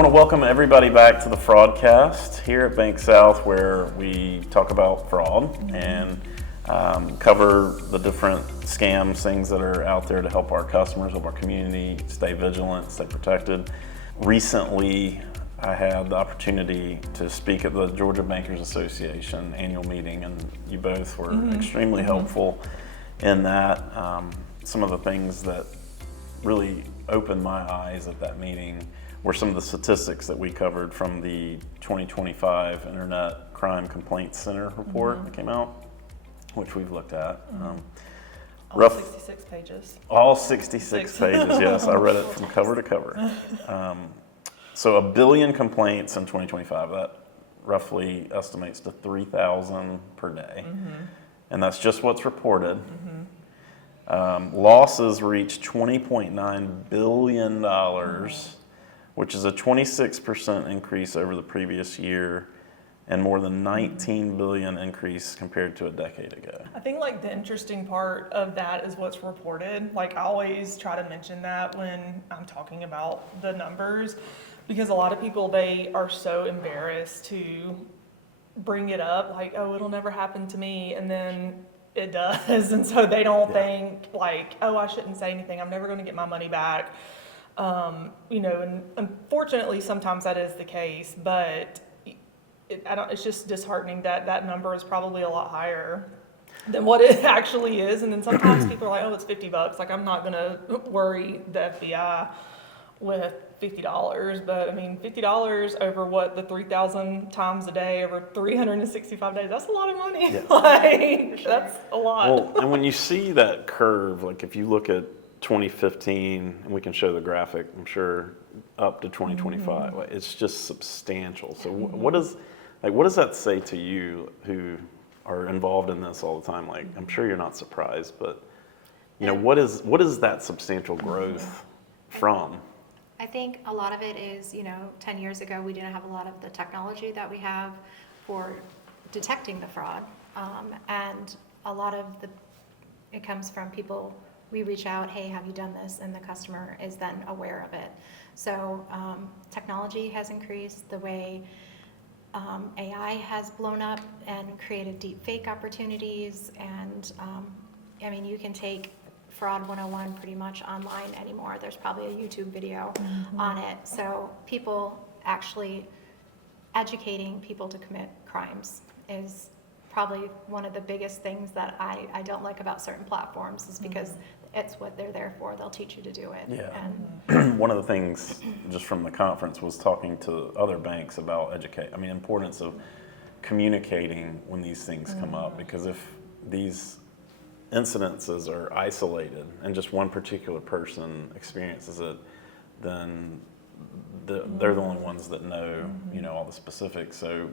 want to welcome everybody back to the FraudCast here at BankSouth, where we talk about fraud and cover the different scams, things that are out there to help our customers, help our community stay vigilant, stay protected. Recently, I had the opportunity to speak at the Georgia Bankers Association annual meeting, and you both were extremely helpful in that. Some of the things that really opened my eyes at that meeting were some of the statistics that we covered from the 2025 Internet Crime Complaints Center report that came out, which we've looked at. All 66 pages. All 66 pages, yes. I read it from cover to cover. So 1 billion complaints in 2025. That roughly estimates to 3,000 per day. And that's just what's reported. Losses reached $20.9 billion, which is a 26% increase over the previous year and more than 19 billion increase compared to a decade ago. I think like the interesting part of that is what's reported. Like I always try to mention that when I'm talking about the numbers, because a lot of people, they are so embarrassed to bring it up, like, oh, it'll never happen to me, and then it does, and so they don't think like, oh, I shouldn't say anything, I'm never going to get my money back. And unfortunately sometimes that is the case, but it's just disheartening that that number is probably a lot higher than what it actually is. And then sometimes people are like, oh, it's $50. Like, I'm not going to worry the FBI with $50, but I mean, $50 over what, the 3,000 times a day over 365 days, that's a lot of money. Yeah. Like, that's a lot. Well, and when you see that curve, like if you look at 2015, and we can show the graphic, I'm sure, up to 2025, it's just substantial. So what does that say to you who are involved in this all the time? Like, I'm sure you're not surprised, but what is that substantial growth from? I think a lot of it is, 10 years ago, we didn't have a lot of the technology that we have for detecting the fraud. And a lot of it comes from people. We reach out, hey, have you done this? And the customer is then aware of it. So technology has increased, the way AI has blown up and created deep fake opportunities. And you can take Fraud 101 pretty much online anymore. There's probably a YouTube video on it. So people actually educating people to commit crimes is probably one of the biggest things that I don't like about certain platforms, is because it's what they're there for. They'll teach you to do it. Yeah. And one of the things just from the conference was talking to other banks about importance of communicating when these things come up, because if these incidences are isolated and just one particular person experiences it, then they're the only ones that know, all the specifics. So,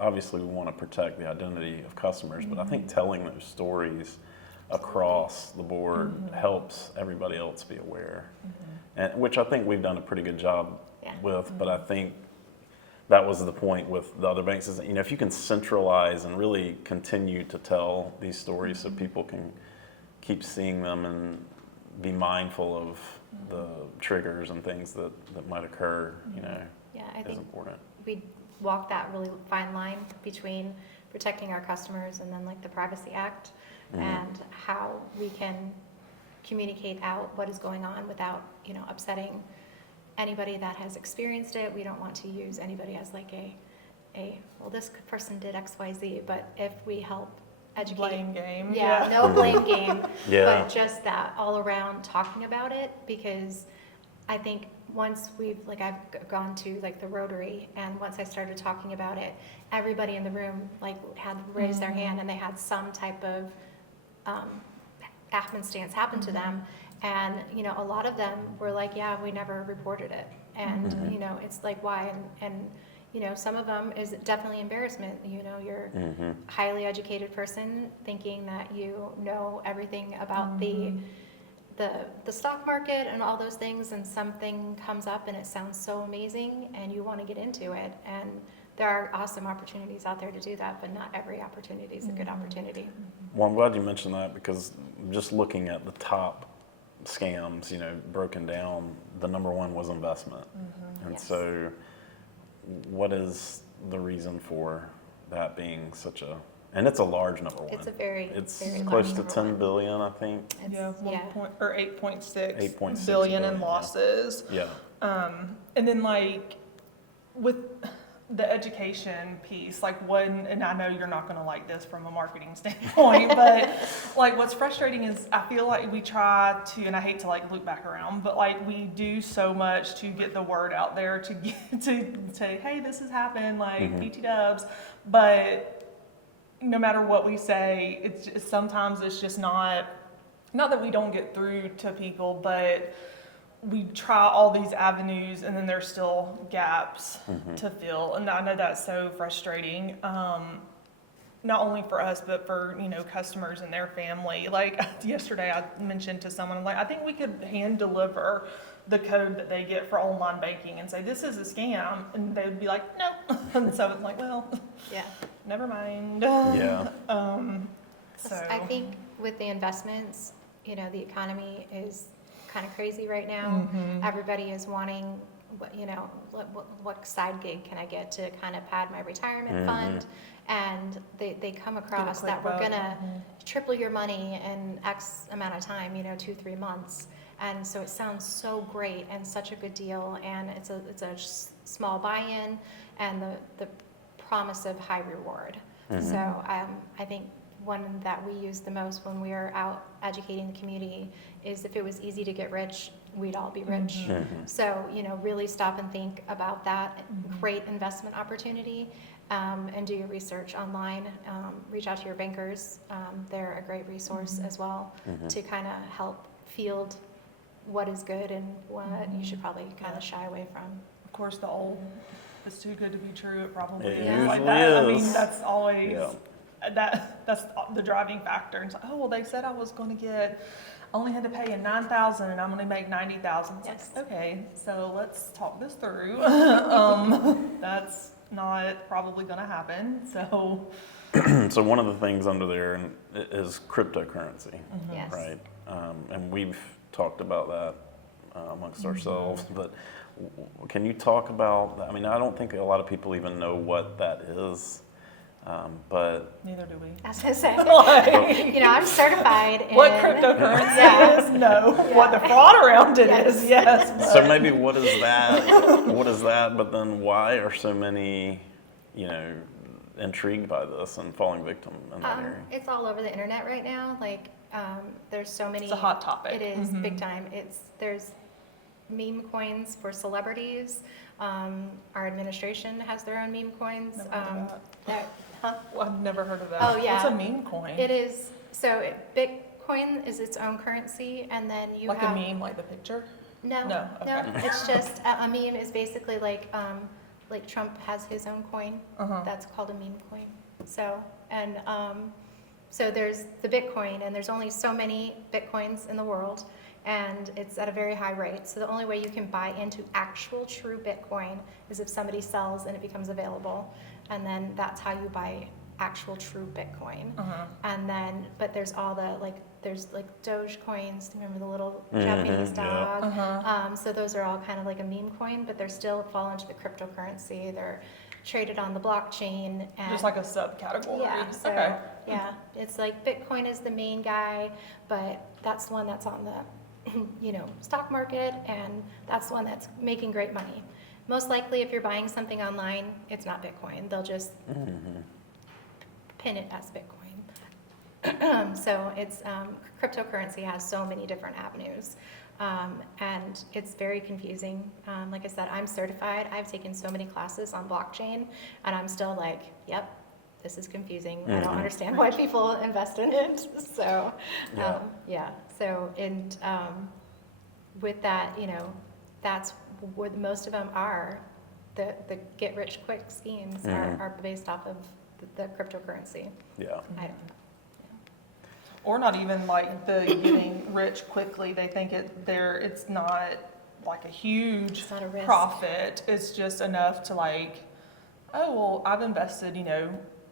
obviously we want to protect the identity of customers, but I think telling those stories across the board helps everybody else be aware, and which I think we've done a pretty good job with. But I think that was the point with the other banks, is if you can centralize and really continue to tell these stories so people can keep seeing them and be mindful of the triggers and things that might occur, I think important. we walk that really fine line between protecting our customers and then like the Privacy Act, and how we can communicate out what is going on without, upsetting anybody that has experienced it. We don't want to use anybody as like well, this person did X, Y, Z, but if we help educate. Blame game. Yeah, no blame game, Yeah. but just that all around talking about it, because I think once I've gone to like the Rotary, and once I started talking about it, everybody in the room like had raised their hand, and they had some type of happenstance happen to them. And, a lot of them were like, yeah, we never reported it. And, it's like, why? And some of them is definitely embarrassment. You're a highly educated person thinking that you know everything about the stock market and all those things, and something comes up and it sounds so amazing and you want to get into it. And there are awesome opportunities out there to do that, but not every opportunity is a good opportunity. Well, I'm glad you mentioned that, because just looking at the top scams, broken down, the number one was investment. And Yes. so what is the reason for that being such a, and it's a large number one. It's a very, It's very close large to number 10 one. billion, I think. It's- Yeah, 8.6 8.6 billion in billion, yeah. losses. Yeah. And then like with the education piece, like one, and I know you're not gonna like this from a marketing standpoint, but like what's frustrating is I feel like we try to, and I hate to like loop back around, but like we do so much to get the word out there to get to say, hey, this has happened, like BT dubs, but no matter what we say, it's just, sometimes it's just not that we don't get through to people, but we try all these avenues and then there's still gaps to fill. And I know that's so frustrating, not only for us, but for, customers and their family. Like yesterday I mentioned to someone, I'm like, I think we could hand deliver the code that they get for online banking and say, this is a scam. And they would be like, no. And so it's like, well, Yeah. never mind. Yeah. So I think with the investments, the economy is kind of crazy right now. Everybody is wanting, what side gig can I get to kind of pad my retirement fund? And they come across quick that we're buck. gonna triple your money in X amount of time, 2-3 months. And so it sounds so great and such a good deal, and it's a small buy-in and the promise of high reward. So I think one that we use the most when we are out educating the community is if it was easy to get rich, we'd all be rich. So, really stop and think about that great investment opportunity, and do your research online. Reach out to your bankers. They're a great resource as well to kind of help field what is good and what you should probably kind of shy away from. of course the old, it's too good to be true, it probably It is. Like usually that. I mean, is. that's always, Yeah. that's the driving factor. And it's like, oh, well, they said I was gonna only had to pay in 9,000 and I'm gonna make 90,000. It's Yes. like, okay, so let's talk this through. That's not probably gonna happen, so. So one of the things under there is cryptocurrency, Yes. right? And we've talked about that amongst ourselves, but can you talk about that? I mean, I don't think a lot of people even know what that is, but Neither do we. I was gonna say, Like, I'm certified in. what cryptocurrency Yeah. is? No. What the fraud around it is? Yes. so maybe what is that? What is that? But then why are so many, intrigued by this and falling victim in that area? It's all over the internet right now. Like, there's so many. It's a hot topic. It is big time. There's meme coins for celebrities. Our administration has their own meme coins. Never heard of that- huh? Well, I've never heard of that. Oh, yeah. What's a meme coin? It is. So Bitcoin is its own currency, and then you Like have a meme, like the picture? No, No, no. okay. It's just a meme is basically like Trump has his own coin. That's called a meme coin. So so there's the Bitcoin, and there's only so many Bitcoins in the world, and it's at a very high rate. So the only way you can buy into actual true Bitcoin is if somebody sells and it becomes available, and then that's how you buy actual true Bitcoin. And then, but there's all the there's Doge coins. Remember the little Japanese yeah. dog? So those are all kind of like a meme coin, but they're still fall into the cryptocurrency. They're traded on the blockchain, and Just like a subcategory? yeah, so Okay. yeah, it's like Bitcoin is the main guy, but that's the one that's on the stock market, and that's the one that's making great money. Most likely, if you're buying something online, it's not Bitcoin. They'll just pin it as Bitcoin. So it's cryptocurrency has so many different avenues, and it's very confusing. Like I said, I'm certified. I've taken so many classes on blockchain, and I'm still like, yep, this is confusing. I don't understand why people invest in it. So Yeah. So and with that, that's what most of them are. The get rich quick schemes are based off of the cryptocurrency. Yeah. Or not even like the getting rich quickly. They think it's not like a huge It's not a risk. profit. It's just enough to like, oh, well, I've invested,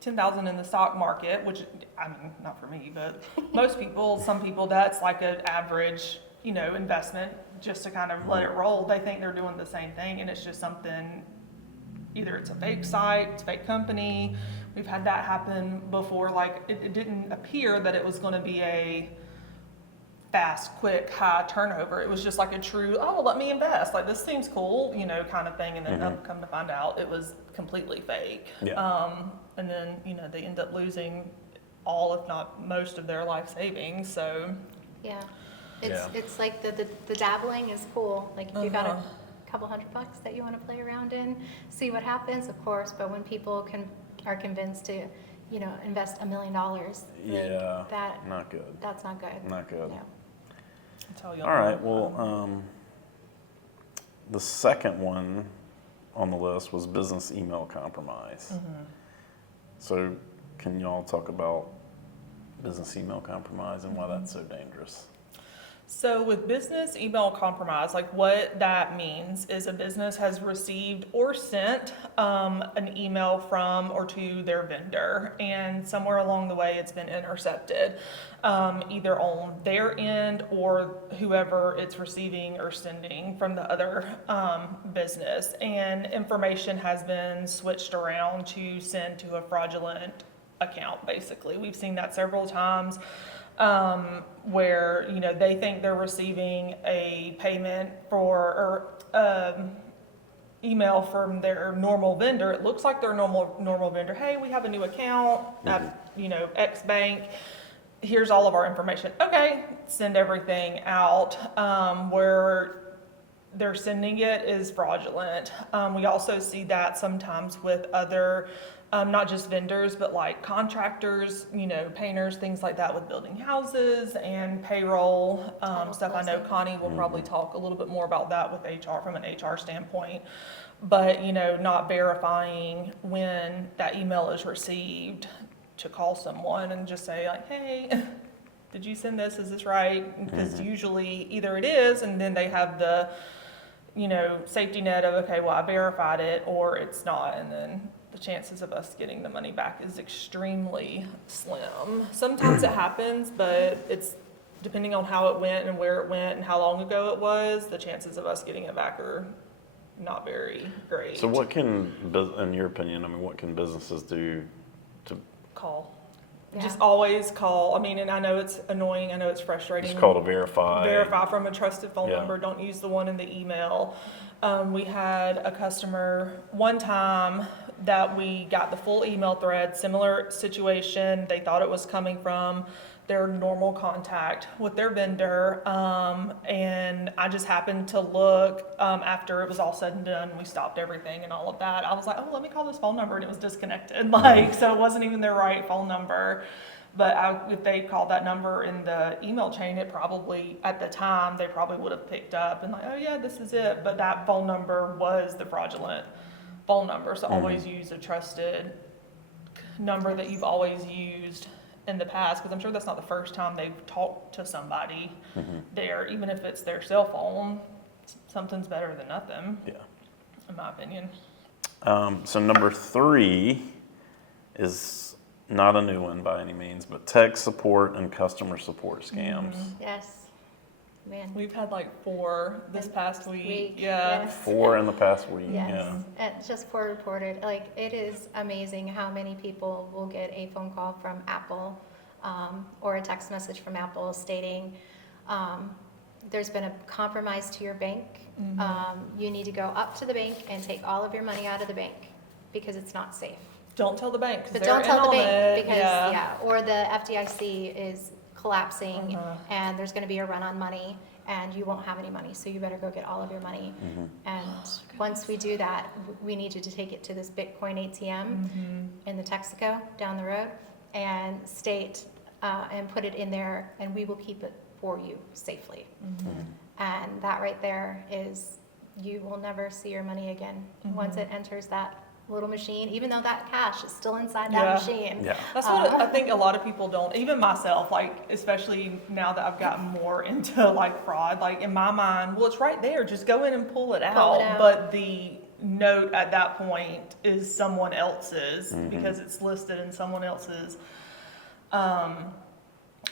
10,000 in the stock market, which, I mean, not for me, but most people, some people, that's like an average investment just to kind of let it roll. They think they're doing the same thing, and it's just something, either it's a fake site, it's a fake company. We've had that happen before. Like, it didn't appear that it was going to be a fast, quick, high turnover. It was just like a true, oh, let me invest. Like, this seems cool, kind of thing. And then come to find out it was completely fake. Yeah. And then, they end up losing all, if not most, of their life savings. So, Yeah. It's like the dabbling is cool. Like, if you got a couple $100 that you want to play around in, see what happens, of course. But when people are convinced to, invest $1 million, Yeah. that Not good. that's not good. Not good. No. All right. Well, the second one on the list was business email compromise. So, can y'all talk about business email compromise and why that's so dangerous? So with business email compromise, like what that means is a business has received or sent an email from or to their vendor, and somewhere along the way it's been intercepted, either on their end or whoever it's receiving or sending from the other business, and information has been switched around to send to a fraudulent account. Basically, we've seen that several times. Where they think they're receiving a payment for or email from their normal vendor. It looks like their normal vendor. Hey, we have a new account at X bank. Here's all of our information. Okay, send everything out. Where they're sending it is fraudulent. We also see that sometimes with other. Not just vendors, but like contractors, painters, things like that with building houses and payroll stuff. I know Connie will probably talk a little bit more about that with HR from an HR standpoint. But, not verifying when that email is received to call someone and just say like, hey, did you send this? Is this right? Because usually either it is, and then they have the, safety net of, okay, well, I verified it, or it's not. And then the chances of us getting the money back is extremely slim. Sometimes it happens, but it's depending on how it went and where it went and how long ago it was, the chances of us getting it back are not very great. So what can, in your opinion, what can businesses do to Call. Yeah. Just always call. And I know it's annoying. I know it's frustrating. just call to verify? Verify from a trusted phone Yeah. number. Don't use the one in the email. We had a customer one time that we got the full email thread, similar situation. They thought it was coming from their normal contact with their vendor. And I just happened to look after it was all said and done. We stopped everything and all of that. I was like, oh, let me call this phone number. And it was disconnected. So it wasn't even their right phone number. But if they called that number in the email chain, it probably, at the time, they probably would have picked up and like, oh yeah, this is it. But that phone number was the fraudulent phone number. So always use a trusted number that you've always used in the past, because I'm sure that's not the first time they've talked to somebody there. Even if it's their cell phone, something's better than nothing. Yeah. In my opinion. So number 3 is not a new one by any means, but tech support and customer support scams. Yes. Man. We've had like 4 this past week. Yeah. Yeah. 4 in the past week. Yes. It's just 4 reported. Like, it is amazing how many people will get a phone call from Apple or a text message from Apple stating there's been a compromise to your bank. You need to go up to the bank and take all of your money out of the bank because it's not safe. Don't tell the bank. But don't tell the bank because, or the FDIC is collapsing and there's going to be a run on money and you won't have any money, so you better go get all of your money. And once we do that, we need you to take it to this Bitcoin ATM in the Texaco down the road and state and put it in there, and we will keep it for you safely. And that right there is, you will never see your money again once it enters that little machine, even though that cash is still inside that machine. Yeah. That's what I think a lot of people don't, even myself, like, especially now that I've gotten more into like fraud, like in my mind, well, it's right there, just go in and pull it out. But the note at that point is someone else's because it's listed in someone else's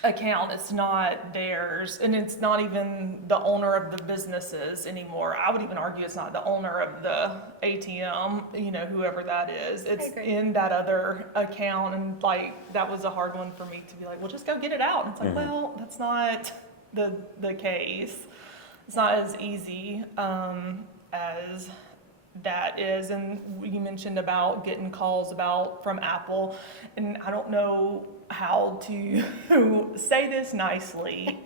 account. It's not theirs, and it's not even the owner of the businesses anymore. I would even argue it's not the owner of the ATM, whoever that is. It's agree. in that other account, and like that was a hard one for me to be like, well, just go get it out. And it's like, well, that's not the case. It's not as easy as that is. And you mentioned about getting calls from Apple, and I don't know how to say this nicely,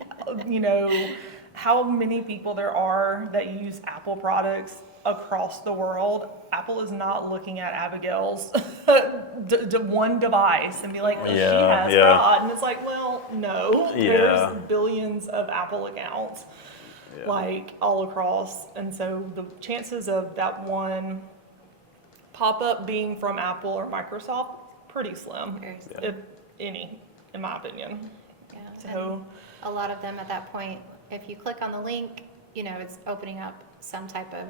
how many people there are that use Apple products across the world. Apple is not looking at Abigail's one device and be like, well, she has fraud. And it's like, well, no, there's billions of Apple accounts like all across. And so the chances of that one pop-up being from Apple or Microsoft, pretty slim, Very slim. if any, in my opinion. Yeah. So A lot of them at that point, if you click on the link, it's opening up some type of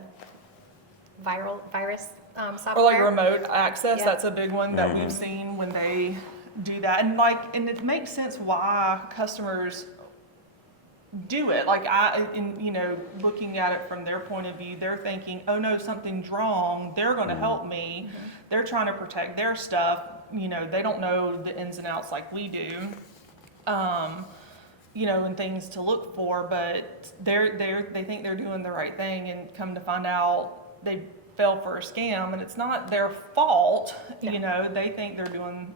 virus software. or like remote access, Yeah. that's a big one that we've seen when they do that. And it makes sense why customers do it. Like looking at it from their point of view, they're thinking, oh no, something's wrong. They're going to help me. They're trying to protect their stuff. They don't know the ins and outs like we do. And things to look for, but they think they're doing the right thing, and come to find out they fell for a scam, and it's not their fault. Yeah. They think they're doing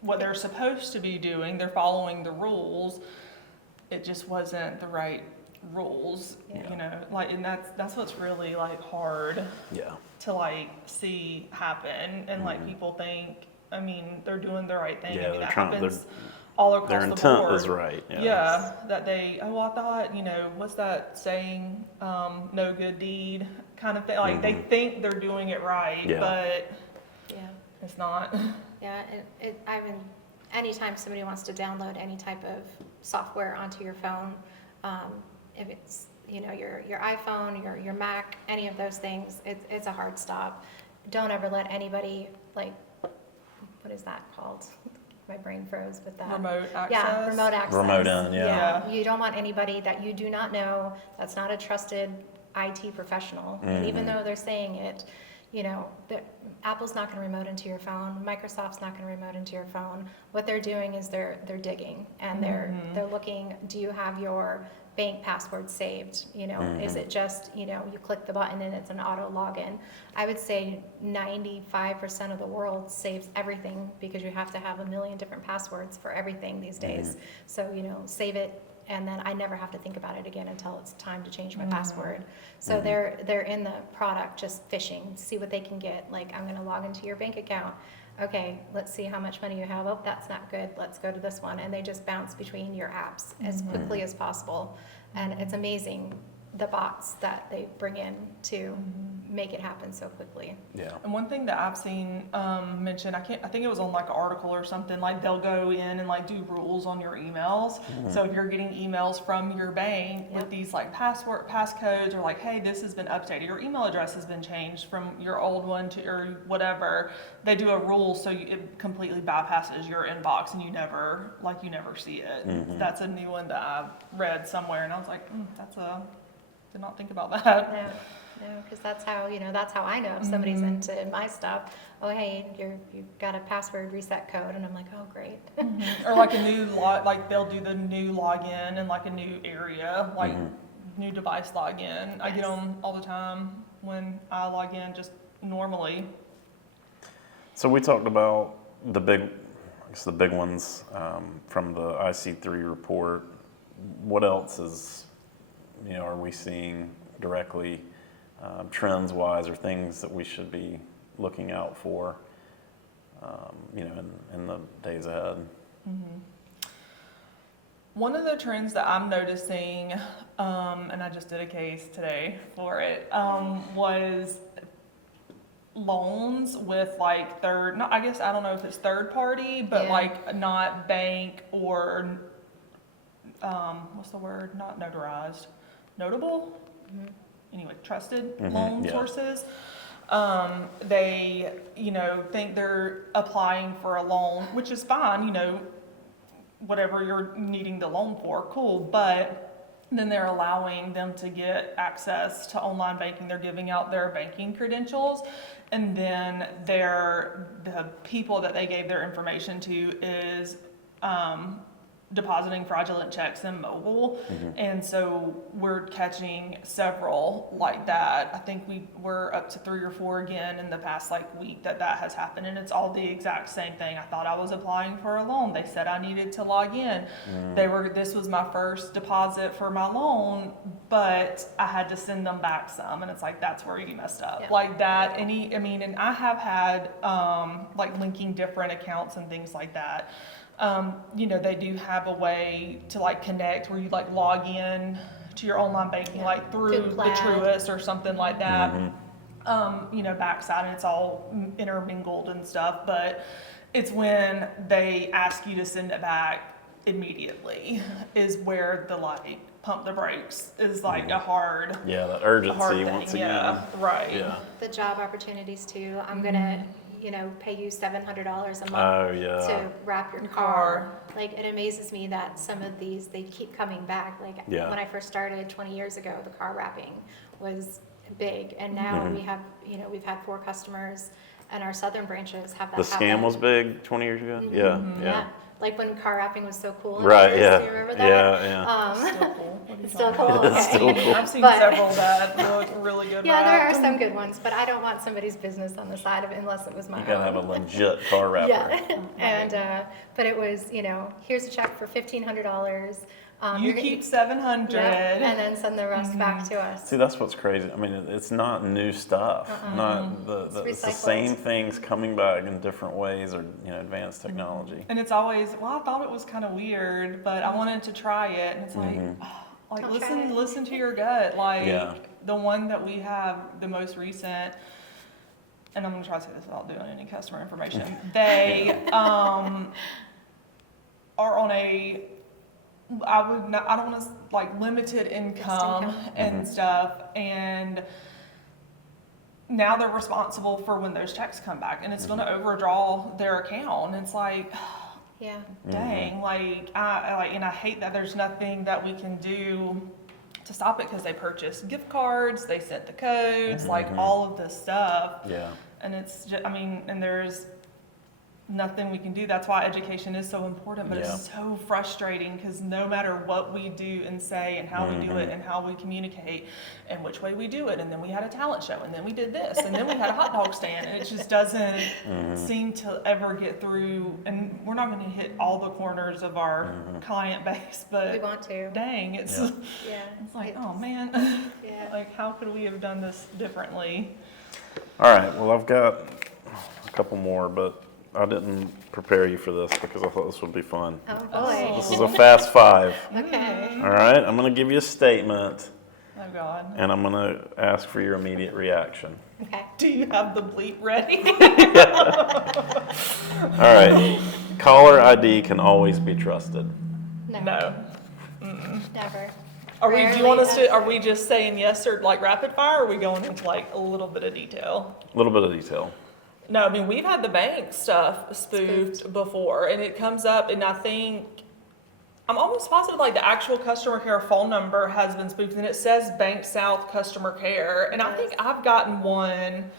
what they're supposed to be doing. They're following the rules. It just wasn't the right rules. And that's what's really like hard to see happen, and people think, they're doing the right thing. That happens all across the board. Their intent is right. That they, I thought, what's that saying? No good deed kind of thing. Like they think they're doing it right, but it's not. Yeah, anytime somebody wants to download any type of software onto your phone, if it's your iPhone, your Mac, any of those things, it's a hard stop. Don't ever let anybody what is that called? My brain froze with that. Remote access. Yeah, remote access. Remote in, yeah. You don't want anybody that you do not know, that's not a trusted IT professional. And even though they're saying it, Apple's not going to remote into your phone. Microsoft's not going to remote into your phone. What they're doing is they're digging, and they're looking, do you have your bank password saved? Is it just, you click the button and it's an auto login? I would say 95% of the world saves everything, because you have to have a million different passwords for everything these days. So, save it, and then I never have to think about it again until it's time to change my password. So they're in the product just phishing, see what they can get. Like, I'm going to log into your bank account. Okay, let's see how much money you have. Oh, that's not good. Let's go to this one. And they just bounce between your apps as quickly as possible. And it's amazing, the bots that they bring in to make it happen so quickly. Yeah. And one thing that I've seen mentioned, I think it was on like an article or something, like they'll go in and like do rules on your emails. So if you're getting emails from your bank with these like passcodes, or like, hey, this has been updated, your email address has been changed from your old one to or whatever, they do a rule so it completely bypasses your inbox, and you never see it. That's a new one that I read somewhere, and I was like, did not think about that. No, because that's how I know if somebody's into my stuff. Oh, hey, you've got a password reset code, and I'm like, oh, great. Or like a new like they'll do the new login in like a new area, like new device login. I get them all the time when I log in just normally. So we talked about the big ones from the IC3 report. What else are we seeing directly, trends-wise, or things that we should be looking out for, in the days ahead? One of the trends that I'm noticing, and I just did a case today for it, was loans with like I don't know if it's third party, but like not bank or what's the word? Not notarized, notable. Anyway, trusted loan sources. They think they're applying for a loan, which is fine. whatever you're needing the loan for, cool, but then they're allowing them to get access to online banking. They're giving out their banking credentials, and then the people that they gave their information to is depositing fraudulent checks in mobile. And so we're catching several like that. I think we're up to 3 or 4 again in the past week that has happened, and it's all the exact same thing. I thought I was applying for a loan. They said I needed to log in. This was my first deposit for my loan, but I had to send them back some, and it's that's where you messed up. Yeah. And I have had linking different accounts and things like that. They do have a way to connect where you log in to your online banking through the Truist or something like that. BankSouth, and it's all intermingled and stuff, but it's when they ask you to send it back immediately is where the pump the brakes is a hard that urgency thing. once again. Yeah, right. Yeah. The job opportunities too. I'm gonna, pay you $700 a month to wrap your car. It amazes me that some of these, they keep coming back. When I first started 20 years ago, the car wrapping was big, and now we have, we've had 4 customers, and our southern branches have that. The scam was big 20 years ago. Yeah. When car wrapping was so cool. Right. Yeah. Do you remember that? It's still cool. It's still cool. It's still Okay. cool. I've seen several that look really good. Yeah, there are wrapped. some good ones, but I don't want somebody's business on the side of it unless it was my You gotta own. have a legit car wrapper. Yeah, and but it was, here's a check for $1,500. You keep 700. and then send the rest back to us. See, that's what's crazy. I mean, it's not new stuff. Not it's the recycled. same things coming back in different ways, or advanced technology. And it's always, I thought it was kind of weird, but I wanted to try it, and it's I'll try it. listen to your gut. Yeah. The one that we have, the most recent, and I'm gonna try to say this without doing any customer information. They are on a, I don't want to limited income and stuff, and now they're responsible for when those checks come back, and it's going to overdraw their account. And it's Yeah. dang, and I hate that there's nothing that we can do to stop it, because they purchased gift cards, they sent the codes, all of this stuff. Yeah. And it's just, and there's nothing we can do. That's why education is so important, but it's so frustrating, because no matter what we do and say and how we do it and how we communicate and which way we do it, and then we had a talent show, and then we did this, and then we had a hot dog stand, and it just doesn't seem to ever get through. And we're not going to hit all the corners of our client base, but We want to. dang, it's Yeah. it's oh man, Yeah. how could we have done this differently? All right. Well, I've got a couple more, but I didn't prepare you for this because I thought this would be fun. Oh boy. This is a fast 5. Okay. All right. I'm going to give you a statement, Oh God. and I'm going to ask for your immediate reaction. Okay. Do you have the bleep ready? All right. Caller ID can always be trusted. No. No. Never. Do you Rarely want us to, ever. are we just saying yes or rapid fire, or are we going into a little bit of detail? A little bit of detail. No, we've had the bank stuff spoofed before, and it comes up, and I think, I'm almost positive the actual customer care phone number has been spoofed, and it says BankSouth customer care, and I think I've gotten one,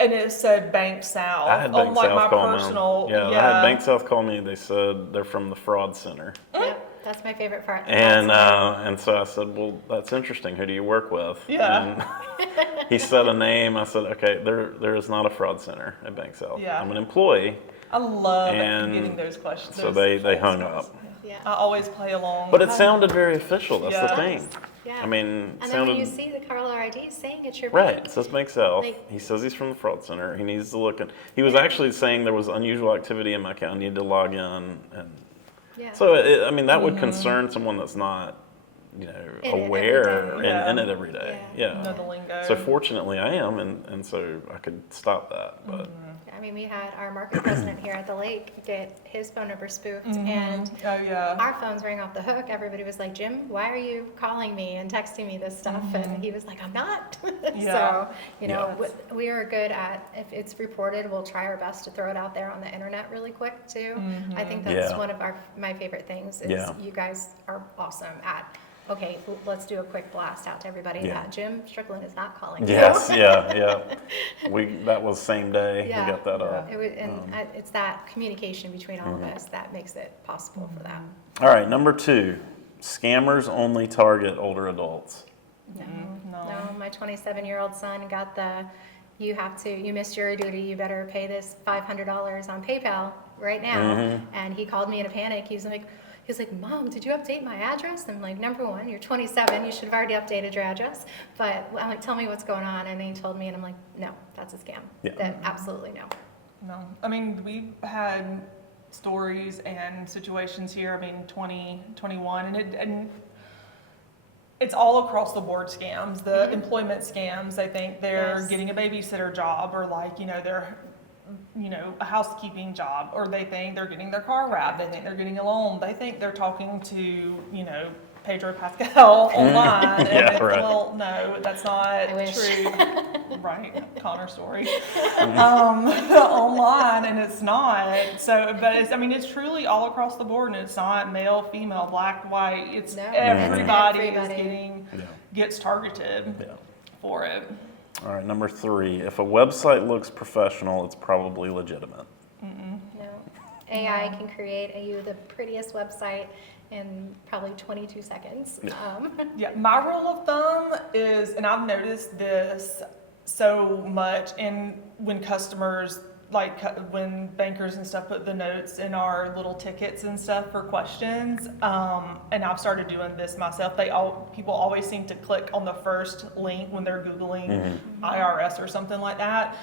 and it said BankSouth I had on my BankSouth call personal. me. Yeah, I had BankSouth call me. They said they're from the fraud center. Yep. That's my favorite part. And so I said, well, that's interesting. Who do you work with? Yeah. And he said a name. I said, okay, there is not a fraud center at BankSouth. Yeah. I'm an employee. I love And getting those questions. So those they hung calls. up. Yeah. I always play along. But it sounded very official. That's the Yeah. thing. Yeah. I mean, it And then sounded when you see the caller ID saying it's your right. bank. It says BankSouth. He says he's from the fraud center. He needs to look. He was actually saying there was unusual activity in my account. I need to log in. And Yeah. so that would concern someone that's not In it aware every day. in it every day. Yeah. Know the lingo. So fortunately I am, and so I could stop that, but. I mean, we had our market president here at the lake get his phone number spoofed, and Oh, yeah. our phones rang off the hook. Everybody was like, "Jim, why are you calling me and texting me this stuff?" And he was like, "I'm not." Yeah. So, Yeah. we are good at, if it's reported, we'll try our best to throw it out there on the internet really quick too. I think that's Yeah. one of my favorite things is Yeah. you guys are awesome at, okay, let's do a quick blast out to everybody Yeah. that Jim Strickland is not calling you. Yes, yeah. That was same day, Yeah. we got that up. It was, it's that communication between all of us that makes it possible for that. All right, number 2, scammers only target older adults. No. No, my 27-year-old son got you missed jury duty, you better pay this $500 on PayPal right now. And he called me in a panic. He's like, "Mom, did you update my address?" I'm like, "Number one, you're 27, you should have already updated your address." But I'm like, "Tell me what's going on." And he told me, and I'm like, "No, that's a scam. Yeah. Absolutely no." No. I mean, we've had stories and situations here, 2021, and it's all across the board scams. The employment scams, they think they're Yes. getting a babysitter job, or they're a housekeeping job, or they think they're getting their car wrapped, they think they're getting a loan, they think they're talking to, Pedro Pascal online, and Yeah, it's, right. well, no, that's not I wish. true. Right, Connor story. Online, and it's not. So, but it's truly all across the board, and it's not male, female, black, white. It's No, everybody is everybody. gets targeted Yeah. for it. All right, number 3, if a website looks professional, it's probably legitimate. No. AI can create you the prettiest website in probably 22 seconds. Yeah, my rule of thumb is, and I've noticed this so much, and when customers, when bankers and stuff put the notes in our little tickets and stuff for questions, and I've started doing this myself, people always seem to click on the first link when they're Googling IRS or something like that.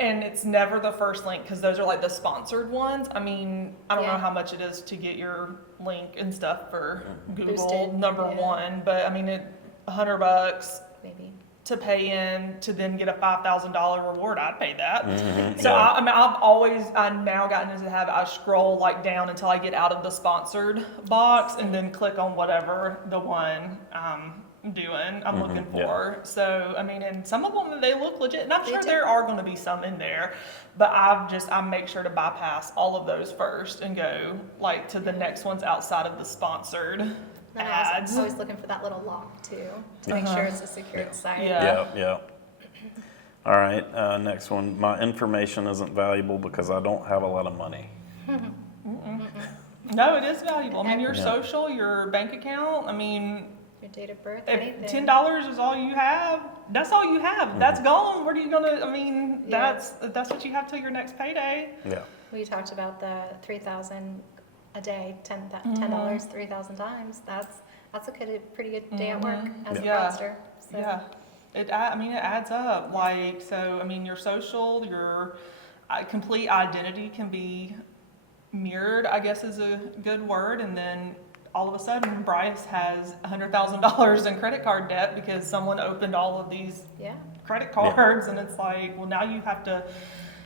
And it's never the first link, because those are the sponsored ones. I don't know how much it is to get your link and stuff for Google Boosted, number yeah. one, but $100 Maybe. to pay in to then get a $5,000 reward, I'd pay that. So Yeah. I've now gotten into the habit, I scroll down until I get out of the sponsored box and then click on whatever the one I'm looking for. So, and some of them, they look legit, and I'm sure there are going to be some in there, but I make sure to bypass all of those first and go to the next ones outside of the sponsored Then ads. I was always looking for that little lock too, to make sure it's a secured site. Yeah. Yeah. All right, next one. My information isn't valuable because I don't have a lot of money. No, it is valuable. Your Yeah. social, your bank account, Your date of birth, if anything. $10 is all you have, that's all you have. That's gone. What are you gonna? Yeah. That's what you have till your next payday. Yeah. We talked about the 3,000 a day, $10, 3,000 times. That's a pretty good day at work as a Yeah. fraudster. So. Yeah, it adds up. Your social, your complete identity can be mirrored, I guess is a good word, and then all of a sudden Bryce has $100,000 in credit card debt because someone opened all of these Yeah. credit cards, and it's well, now you have to,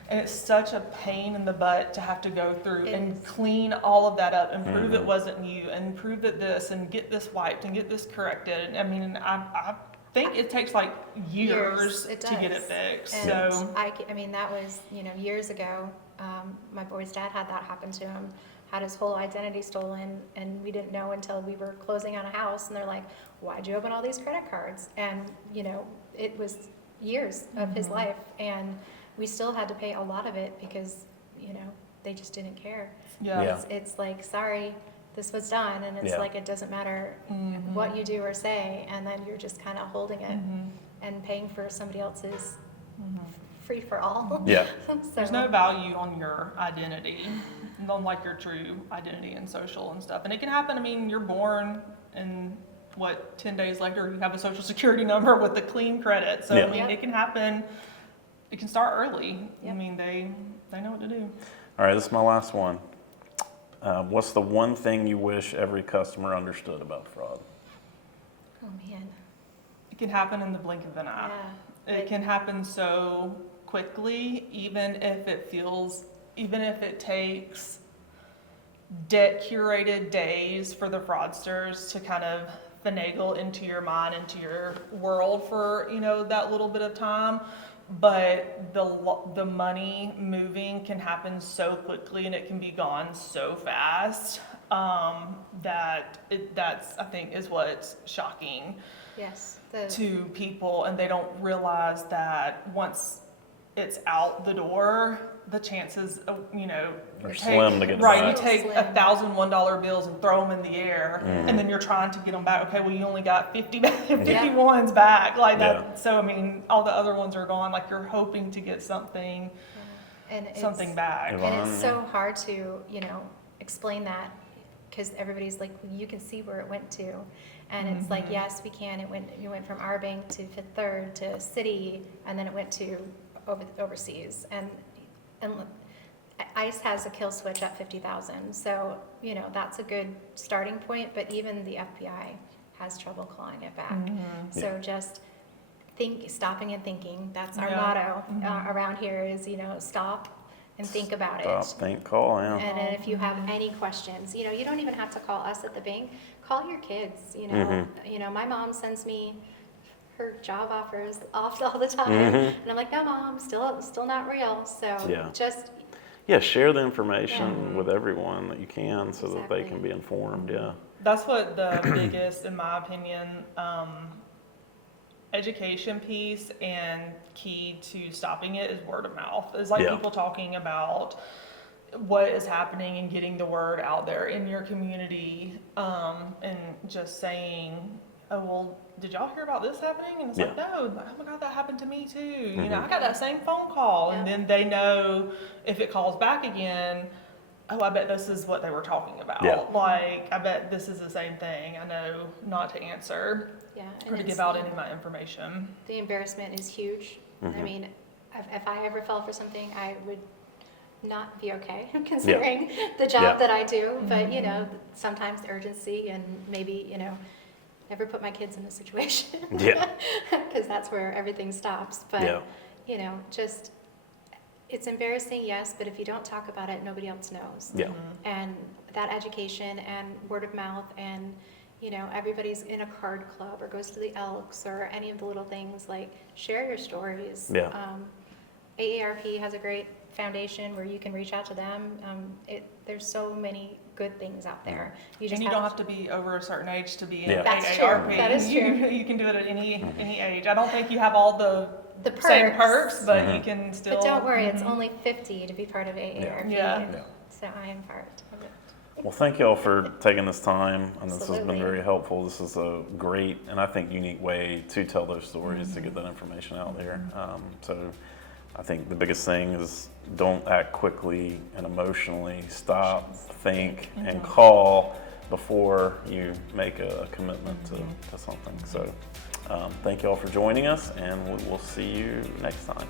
and it's such a pain in the butt to have to go through It and is. clean all of that up and prove it wasn't you and prove that this and get this wiped and get this corrected. I think it takes years It to get it does. fixed. And So that was, years ago. My boy's dad had that happen to him, had his whole identity stolen, and we didn't know until we were closing on a house, and they're like, "Why'd you open all these credit cards?" And, it was years of his life, and we still had to pay a lot of it because, they just didn't care. Yeah. It's like, sorry, this was done, and it's Yeah. it doesn't matter what you do or say, and then you're just kind of holding it and paying for somebody else's free for all. Yeah. there's no value on your identity, on your true identity and social and stuff. And it can happen. You're born and 10 days later you have a social security number with a clean credit. So Yeah. Yep. it can happen. It can start early. Yep. They know what to do. All right, this is my last one. What's the one thing you wish every customer understood about fraud? Oh, man. It can happen in the blink of an eye. Yeah. It can happen so quickly, even if it takes curated days for the fraudsters to kind of finagle into your mind, into your world for, that little bit of time. But the money moving can happen so quickly and it can be gone so fast, that's, I think, is what's shocking Yes. to people, and they don't realize that once it's out the door, the chances of, They're slim to get right, back. you take Slim. $1,001 bills and throw them in the air, and then you're trying to get them back. Okay, well, you only got 50 ones back, like that. Yeah. So, I mean, all the other ones are gone. Like, you're hoping to get something back. Yeah. And it's so hard to, explain that, because everybody's like, well, you can see where it went to. And it's like, yes, we can. It went from our bank to Fifth Third to Citi, and then it went to overseas. And ICE has a kill switch at 50,000. So, that's a good starting point, but even the FBI has trouble clawing it back. So just stopping and thinking. That's our motto around here is, stop and think about Stop, it. think, call, yeah. And then if you have any questions, you don't even have to call us at the bank. Call your kids. My mom sends me her job offers all the time, and I'm like, no, Mom, still not real. So just share the information with everyone that you can, so that they can Exactly. be informed. Yeah. That's what the biggest, in my opinion, education piece and key to stopping it is word of mouth. It's like people talking about what is happening and getting the word out there in your community, and just saying, oh, well, did y'all hear about this happening? And it's like, no, oh my God, that happened to me too. I got that same phone call. And then they know if it calls back again, oh, I bet this is what they were talking about. Yeah. Like, I bet this is the same thing. I know not to answer or to give out any of my information. The embarrassment is huge. I mean, if I ever fell for something, I would not be okay, considering the job that I do. But, sometimes the urgency and maybe, never put my kids in a situation. Because that's where everything stops. But, just, it's embarrassing, yes, but if you don't talk about it, nobody else knows. And that education and word of mouth and, everybody's in a card club or goes to the Elks or any of the little things, like, share your stories. AARP has a great foundation where you can reach out to them. There's so many good things out there. You don't have to be over a certain age to be in That's AARP. true. That is true. You can do it at any age. I don't think you have all the same perks, but you can still. But don't worry, it's only $50 to be part of AARP. Yeah. So I am part of it. Well, thank you all for taking this time, and this has been Absolutely. very helpful. This is a great and I think unique way to tell those stories, to get that information out there. So I think the biggest thing is don't act quickly and emotionally. Stop, think, and call before you make a commitment to something. So thank you all for joining us, and we'll see you next time.